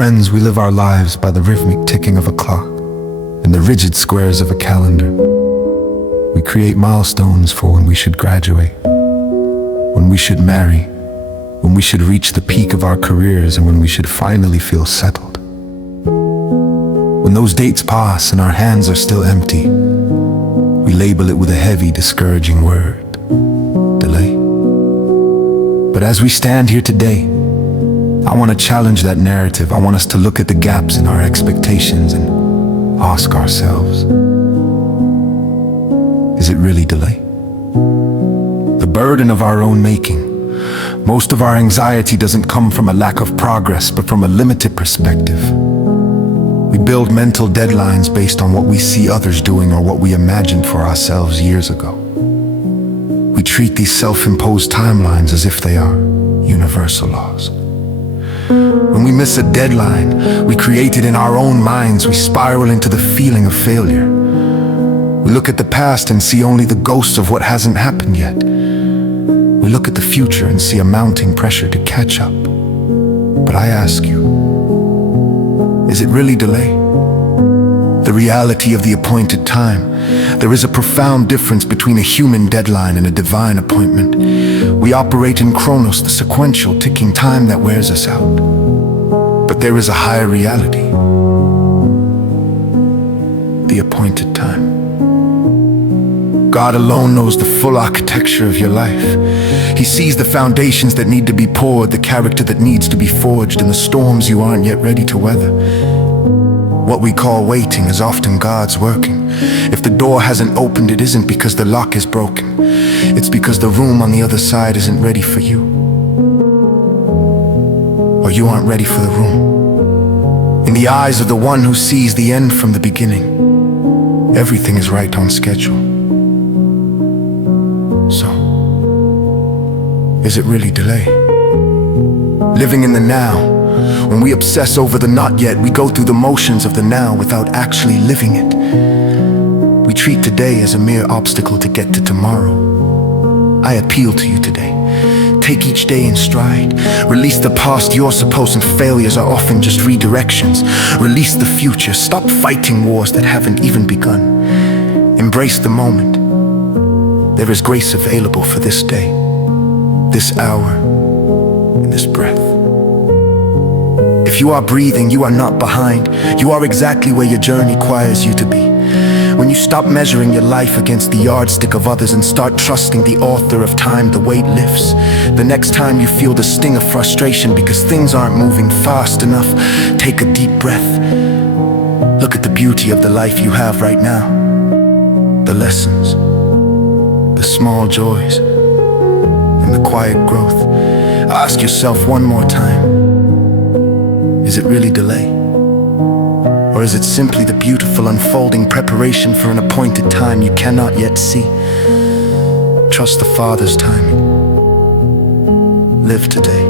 friends, we live our lives by the rhythmic ticking of a clock and the rigid squares of a calendar. We create milestones for when we should graduate, when we should marry, when we should reach the peak of our careers, and when we should finally feel settled. When those dates pass and our hands are still empty, we label it with a heavy, discouraging word: delay. But as we stand here today, I want to challenge that narrative. I want us to look at the gaps in our expectations and ask ourselves, is it really delay? The burden of our own making. Most of our anxiety doesn't come from a lack of progress, but from a limited perspective. We build mental deadlines based on what we see others doing or what we imagined for ourselves years ago. We treat these self-imposed timelines as if they are universal laws. When we miss a deadline we created in our own minds, we spiral into the feeling of failure. We look at the past and see only the ghosts of what hasn't happened yet. We look at the future and see a mounting pressure to catch up. But I ask you, is it really delay? The reality of the appointed time. There is a profound difference between a human deadline and a divine appointment. We operate in Chronos, the sequential ticking time that wears us out. But there is a higher reality: the appointed time. God alone knows the full architecture of your life. He sees the foundations that need to be poured, the character that needs to be forged, and the storms you aren't yet ready to weather. What we call waiting is often God's working. If the door hasn't opened, it isn't because the lock is broken. It's because the room on the other side isn't ready for you. Or you aren't ready for the room. In the eyes of the one who sees the end from the beginning, everything is right on schedule. So, is it really delay? Living in the now. When we obsess over the not yet, we go through the motions of the now without actually living it. We treat today as a mere obstacle to get to tomorrow. I appeal to you today. Take each day in stride. Release the past you're supposed, and failures are often just redirections. Release the future. Stop fighting wars that haven't even begun. Embrace the moment. There is grace available for this day, this hour, and this breath. If you are breathing, you are not behind. You are exactly where your journey requires you to be. When you stop measuring your life against the yardstick of others and start trusting the author of time, the weight lifts. The next time you feel the sting of frustration because things aren't moving fast enough, take a deep breath. Look at the beauty of the life you have right now. The lessons, the small joys, and the quiet growth. Ask yourself one more time, is it really delay? Or is it simply the beautiful unfolding preparation for an appointed time you cannot yet see? Trust the Father's timing. Live today.